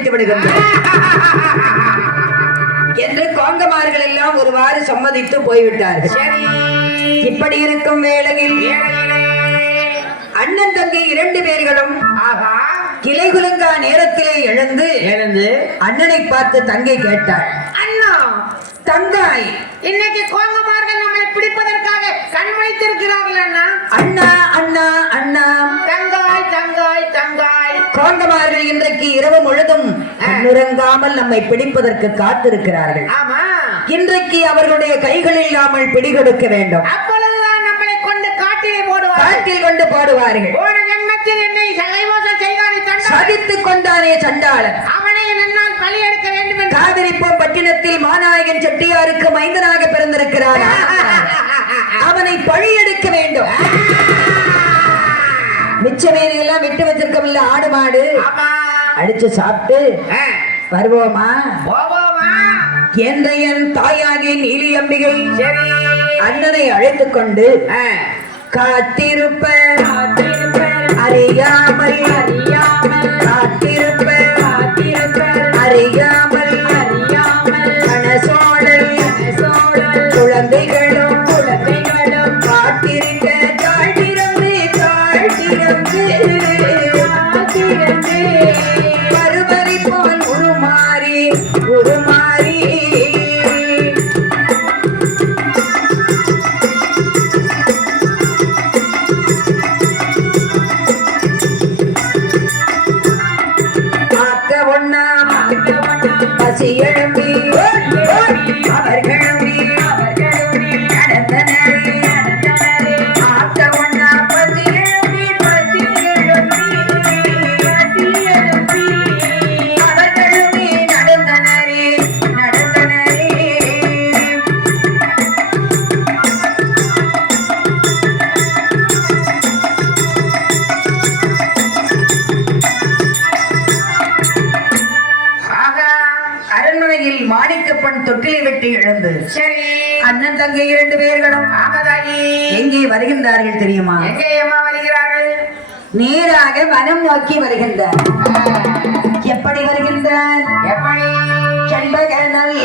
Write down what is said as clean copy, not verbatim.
சம்மதித்து விடுகின்றோம் என்று கோங்கமார்கள் எல்லாம் ஒருவாறு சம்மதித்து போய்விட்டார்கள். இப்படி இருக்கும் வேளையில் அண்ணன் தங்கை 2 பேர்களும் கிளைகுலுங்கா நேரத்திலே எழுந்து அண்ணனை பார்த்து தங்கை கேட்டாள், அண்ணா தங்காய் இன்னைக்கு கோங்கமார்கள் நம்மளை பிடிப்பதற்காக கண்மணித்திருக்கிறார்கள் அண்ணா. அண்ணா அண்ணா அண்ணா தங்காய் தங்காய் தங்காய் கோங்கமார்கள் இன்றைக்கு இரவு முழுதும் உறங்காமல் நம்மை பிடிப்பதற்கு காத்திருக்கிறார்கள். ஆமா, இன்றைக்கு அவர்களுடைய கைகளில் இல்லாமல் பிடிகொடுக்க வேண்டும். அப்பொழுதுதான் நம்மளை கொண்டு காட்டிலே போடுவார்கள். காட்டில் கொண்டு போடுவார்கள். போன ஜென்மத்தில் என்னை சகைமோசம் செய்தானே சதித்துக் கொண்டானே சண்டாளன், அவனை என்னால் பலி எடுக்க வேண்டும் என்று காவிரிப்பம் பட்டினத்தில் மாநாயகன் செட்டியாருக்கு மைந்தனாக பிறந்திருக்கிறான். அவனை பழி எடுக்க வேண்டும். மிச்சமேனி எல்லாம் விட்டு வச்சிருக்கவில்லை. ஆடு மாடு அடிச்சு சாப்பிட்டு வருவோமா என்ற என் தாயாகிய நீலி அம்பிகை அண்ணனை அழைத்துக் கொண்டு காத்திருப்ப அறியாமல் காத்திருப்ப அறியாமல் மனசோடல் குழந்தைகளும் காத்திருக்க மறுபறி போல் உருமாறி ஆக்க ஒண்ணா பசி எழும்பி அவர்களும் நடந்தனரே. ஆக்க ஒண்ணா பசி எழும்பி அவர்களுமே நடந்தனரே. அரண்மனையில் மாணிக்கப்பன் தொட்டிலை வெட்டி எழுந்து அண்ணன் தங்கை 2 பேர்களும் எங்கே வருகின்றார்கள் தெரியுமா? நேராக வனம் நோக்கி வருகின்றார். எப்படி வருகின்றார்? செண்பகனல்